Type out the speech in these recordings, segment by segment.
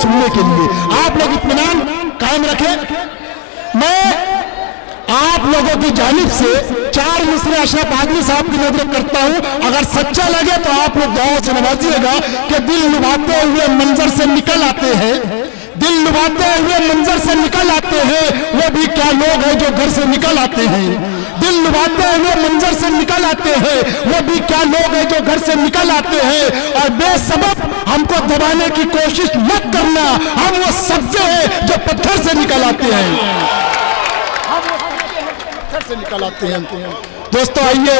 सुनने के लिए आप लोग इत्मीनान कायम रखें। मैं आप लोगों की जानिब से 4 मिसरे अशरफ आदमी साहब की नजर करता हूं। अगर सच्चा लगे तो आप लोग दुआओं से नवाजिएगा कि दिल लुभाते हुए मंजर से निकल आते हैं, दिल लुभाते हुए मंजर से निकल आते हैं। वो भी क्या लोग हैं जो घर से निकल आते हैं, दिल लुभाते हुए मंजर से निकल आते हैं। वो भी क्या लोग हैं जो घर से निकल आते हैं। और बेसबब हमको दबाने की कोशिश मत करना, हम वो सब्जे हैं जो पत्थर से निकल आते हैं, हम वो पत्थर से निकल आते हैं। दोस्तों आइए,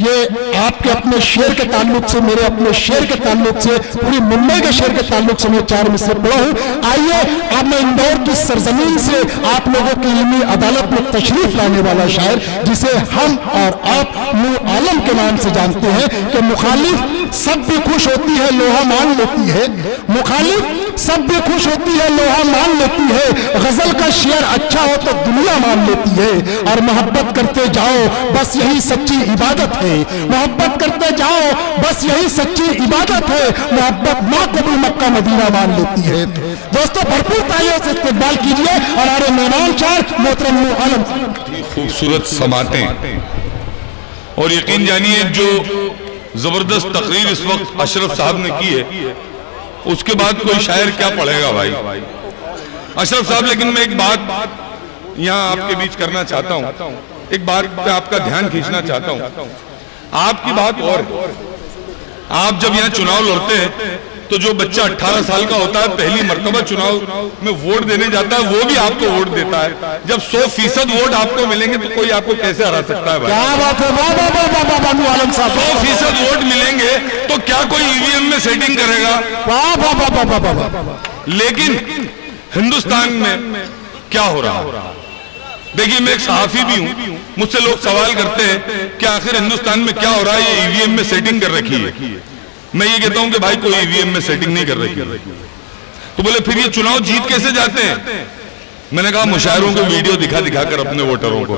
ये आपके अपने शेर के ताल्लुक से, मेरे अपने शेर के ताल्लुक से, पूरी मुंबई के शेर के ताल्लुक से मैं 4 मिसरे पढ़ा हूं। आइए अब मैं इंदौर की सरजमीन से आप लोगों की इल्मी अदालत में तशरीफ लाने वाला शायर, जिसे हम और आप नूर आलम के नाम से जानते हैं, कि मुखालिफ सब भी खुश होती है लोहा मान लेती है, मुखालिफ सब भी खुश होती है लोहा मान लेती है। गजल का शेर अच्छा हो तो दुनिया मान लेती है। और मोहब्बत करते जाओ बस यही सच्ची इबादत है, मोहब्बत करते जाओ बस यही सच्ची इबादत है। मोहब्बत माँ को भी मक्का मदीना मान लेती है। दोस्तों भरपूर तालियों से इस्तकबाल कीजिए और हमारे मेहमान शायर मोहतरम नूर आलम। खूबसूरत समातें और यकीन जानिए जो जबरदस्त तकरीर इस वक्त अशरफ साहब ने की है, उसके बाद कोई शायर क्या पढ़ेगा भाई अशरफ साहब। लेकिन मैं एक बात यहाँ आपके बीच करना चाहता हूँ, एक बात पे आपका ध्यान खींचना चाहता हूँ। आपकी बात और आप जब यहाँ चुनाव लड़ते हैं तो जो बच्चा 18 साल का होता है, पहली मर्तबा चुनाव में वोट देने जाता है, वो भी आपको वोट देता है। जब 100% वोट आपको मिलेंगे तो कोई आपको कैसे हरा सकता है भाई? क्या बात है, वाह वाह वाह वाह वाह वाह आलम साहब। 100% वोट मिलेंगे तो क्या कोई ईवीएम में सेटिंग करेगा? वाह वाह वाह वाह वाह वाह। लेकिन हिंदुस्तान में क्या हो रहा है? देखिए, मैं एक सहाफी भी हूं, मुझसे लोग सवाल करते हैं कि आखिर हिंदुस्तान में क्या हो रहा है, ये ईवीएम में सेटिंग कर रखी है। मैं ये कहता हूं कि भाई कोई ईवीएम में सेटिंग नहीं कर रखी है। तो बोले फिर ये चुनाव जीत कैसे जाते हैं? मैंने कहा मुशायरों को वीडियो दिखा दिखा कर अपने वोटरों को,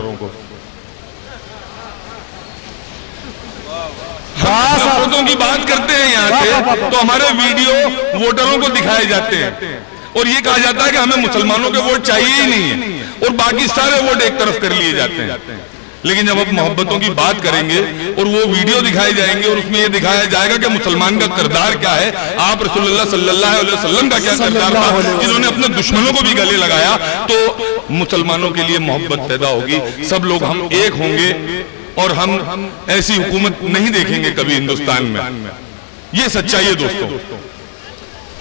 वोटरों की बात करते हैं यहाँ से, तो हमारे वीडियो वोटरों को दिखाए जाते हैं और ये कहा जाता है कि हमें मुसलमानों के वोट चाहिए ही नहीं है और बाकी सारे वोट एक तरफ कर लिए जाते हैं। लेकिन जब आप मोहब्बतों की बात करेंगे और वो वीडियो दिखाए जाएंगे और उसमें ये दिखाया जाएगा कि मुसलमान का किरदार क्या है, आप रसूलुल्लाह सल्लल्लाहु अलैहि वसल्लम का क्या किरदार था, जिन्होंने अपने दुश्मनों को भी गले लगाया, तो मुसलमानों के लिए मोहब्बत पैदा होगी। सब लोग हम एक होंगे और हम ऐसी हुकूमत नहीं देखेंगे कभी हिंदुस्तान में। ये सच्चाई है दोस्तों।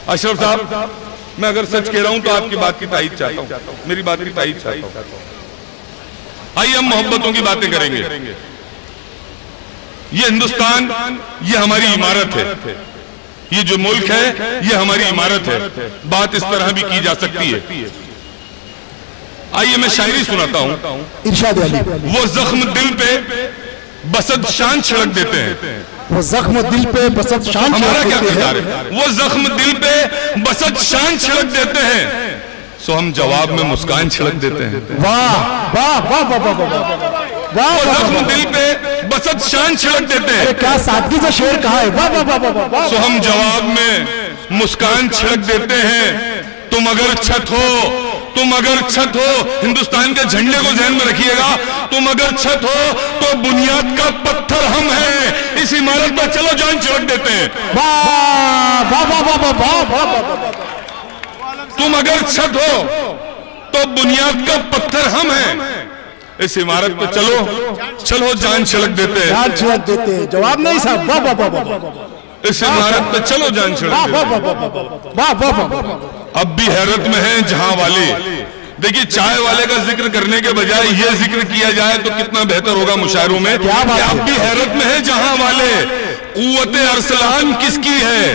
अशरफ साहब, मैं अगर सच कह रहा हूं तो आपकी बात की तायीद चाहता हूं, मेरी बात की तायीद चाहता हूं। आइए हम मोहब्बतों की बातें करेंगे। ये हिंदुस्तान, ये हमारी इमारत है, ये जो मुल्क है ये हमारी इमारत है। बात इस तरह भी की जा सकती है। आइए मैं शायरी सुनाता हूं। इरशाद अली। वो जख्म दिल पे बसत शान छिड़क देते हैं, वो जख्म दिल पे बसत शान, हमारा क्या किरदार है? वो जख्म दिल पे बसत शान छिड़क देते हैं, सो हम जवाब में मुस्कान छिड़क देते हैं। वाह वाह वाह वाह वाह वाह। वो जख्म दिल पे बसत शान छिड़क देते हैं, क्या सादगी से शेर कहा है। वाह वाह वाह वाह वाह। सो हम जवाब में मुस्कान छिड़क देते हैं। तुम अगर छत हो, तुम अगर छत हो, हिंदुस्तान के झंडे को ध्यान में रखिएगा, तुम अगर छत हो तो बुनियाद का पत्थर हम हैं। इस इमारत पर चलो जान छिड़क देते हैं। वाह वाह वाह वाह वाह वाह। तुम अगर छत हो तो बुनियाद का पत्थर हम हैं। इस इमारत पर चलो चलो जान छिड़क देते हैं, जान छिड़क देते हैं। जवाब नहीं साहब। वाह वाह वाह वाह। इस इमारत पे चलो जान छिड़क देते हैं। वाह वाह वाह। अब भी हैरत में हैं जहां वाले। देखिए, चाय वाले का जिक्र करने के बजाय ये जिक्र किया जाए तो कितना बेहतर होगा मुशायरों में। अब भी हैरत में है जहां वाले, कुव्वत अरसलान किसकी है?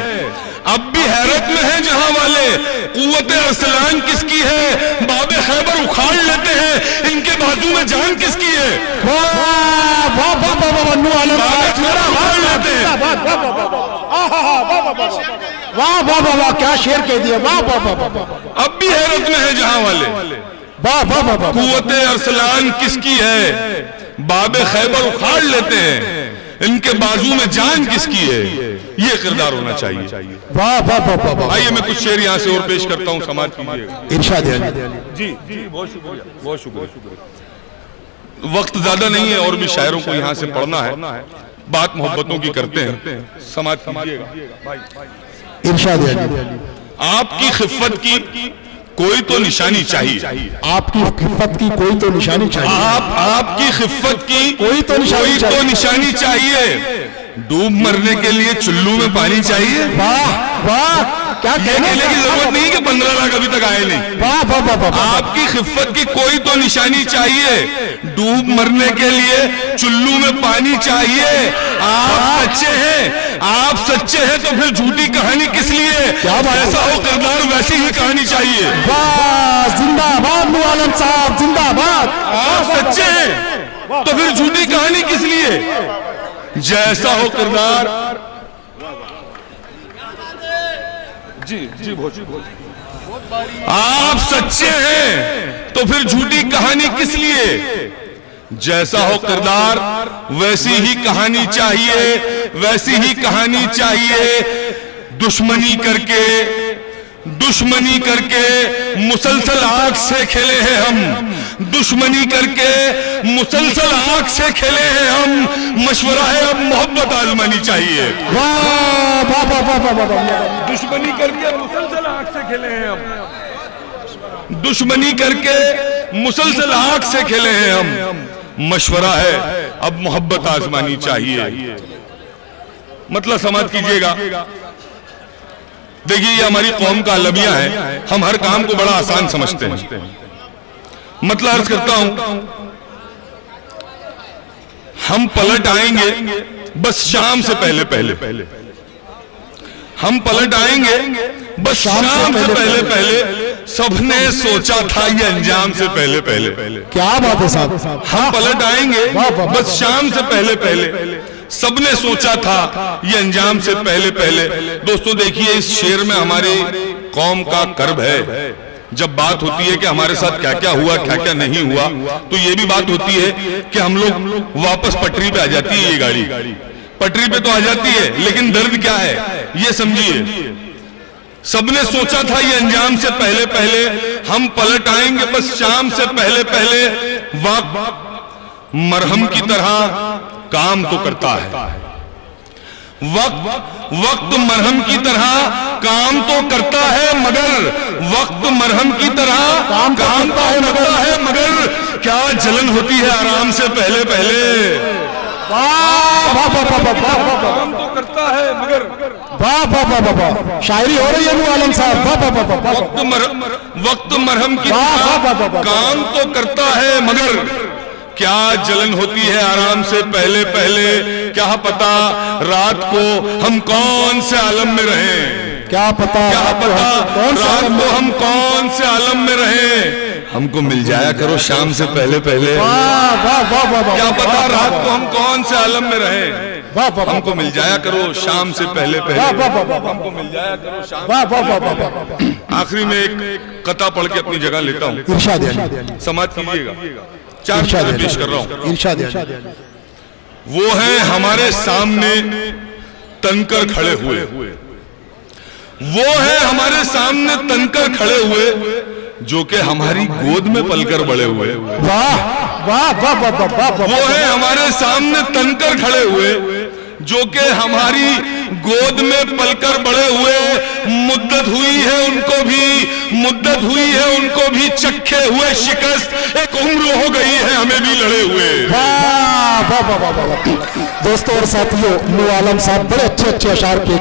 अब भी हैरत में है जहां वाले, कुव्वत अरसलान किसकी है? बाबे खैबर उखाड़ लेते हैं, इनके बाजू में जान किसकी है? वाह वाह वाह वाह, क्या शेर कह दिया, वाह वाह वाह वाह। अब भी हैरत में है जहां वाले, वाह वाह वाह वाह। कुव्वत अरसलान किसकी है? बाबे खैबर उखाड़ लेते हैं, इनके बाजू में जान किसकी है? ये किरदार होना चाहिए। वाह वाह वाह वाह। आइए मैं कुछ शेर यहाँ से और पेश करता हूँ, समाज कीजिएगा। इरशाद अली। जी जी, बहुत शुक्रिया, बहुत शुक्रिया। वक्त ज्यादा नहीं है और भी शायरों को यहाँ से पढ़ना है, बात मोहब्बतों की करते हैं, समाज कीजिएगा। इरशाद अली। आपकी खिफ़त की कोई तो निशानी चाहिए, आपकी खिफ़त की कोई तो निशानी चाहिए, आपकी खिफ़त की कोई तो निशानी चाहिए। डूब मरने के लिए चुल्लू में पानी चाहिए। वाह वाह, क्या कहने की जरूरत नहीं कि 15 लाख अभी तक आए नहीं। वाह वाह वाह वाह। आपकी खिफ़त की कोई तो निशानी चाहिए, डूब मरने के लिए चुल्लू में पानी चाहिए। आप सच्चे हैं, आप सच्चे हैं तो फिर झूठी कहानी किस लिए? ऐसा हो किरदार वैसी ही कहानी चाहिए। वाह, जिंदाबाद नूर आलम साहब, जिंदाबाद। आप सच्चे हैं तो फिर झूठी कहानी किस लिए? जैसा हो किरदार। जी जी, आप सच्चे हैं तो फिर झूठी कहानी किस लिए? जैसा हो किरदार वैसी ही कहानी चाहिए, वैसी ही कहानी चाहिए। दुश्मनी करके मुसलसल आग से खेले हैं हम, दुश्मनी करके मुसलसल आग से खेले हैं हम। मशवरा है अब मोहब्बत आजमानी चाहिए। वाह वाह वाह वाह वाह। दुश्मनी करके मुसलसल आग से खेले हैं हम, दुश्मनी करके मुसलसल आग से खेले हैं हम। मशवरा है अब मोहब्बत आजमानी चाहिए। मतलब समझ कीजिएगा, देखिए ये हमारी कौम का अलमिया है, हम हर काम को बड़ा आसान समझते हैं। मतलब अर्ज करता हूं, हम पलट आएंगे बस शाम से पहले, हम पलट आएंगे बस शाम से पहले। सबने सोचा था ये अंजाम से पहले। क्या बात है साहब। हम पलट आएंगे बस शाम से पहले, सबने सोचा था ये अंजाम से पहले। दोस्तों देखिए, इस शेर में हमारी कौम का कर्ब है। जब बात होती है कि हमारे साथ क्या क्या हुआ, क्या क्या नहीं हुआ, तो ये भी बात होती है कि हम लोग वापस पटरी पे आ जाती है। ये गाड़ी पटरी पे तो आ जाती है, लेकिन दर्द क्या है ये समझिए। सबने सोचा था ये अंजाम से पहले, हम पलट आएंगे बस शाम से पहले। वक्त मरहम की तरह काम तो करता है, वक्त मरहम की तरह काम तो करता है, मगर वक्त मरहम की तरह काम तो करता है, मगर क्या जलन होती है आराम से पहले। काम तो करता है मगर, वाह वाह वाह वाह, शायरी हो रही है नूर आलम साहब। वक्त मरहम की तरह काम तो करता है, मगर क्या जलन होती है आराम से पहले। क्या पता रात को हम कौन से आलम में रहें, क्या पता रात को हम कौन से आलम में रहें। हमको मिल जाया करो शाम से पहले। क्या पता रात को हम कौन से आलम में रहें, हमको मिल जाया करो शाम से पहले। हमको मिल जाया करो शाम। आखिरी में एक कथा पढ़ के अपनी जगह लेता हूँ, समाज कीजिएगा। 4 मिनट पेश कर रहा हूँ। वो है हमारे सामने तनकर खड़े हुए, वो है हमारे सामने तनकर खड़े हुए, जो कि हमारी गोद में पलकर बड़े हुए। वाह वाह वाह वाह। वो है हमारे सामने तनकर खड़े हुए, जो कि हमारी गोद में पलकर बड़े हुए। मुद्दत हुई है उनको भी चखे हुए शिकस्त, एक उम्र हो गई है हमें भी लड़े हुए। वाह वाह वाह वाह। दोस्तों और साथियों, नूर आलम साहब बड़े अच्छे अशार के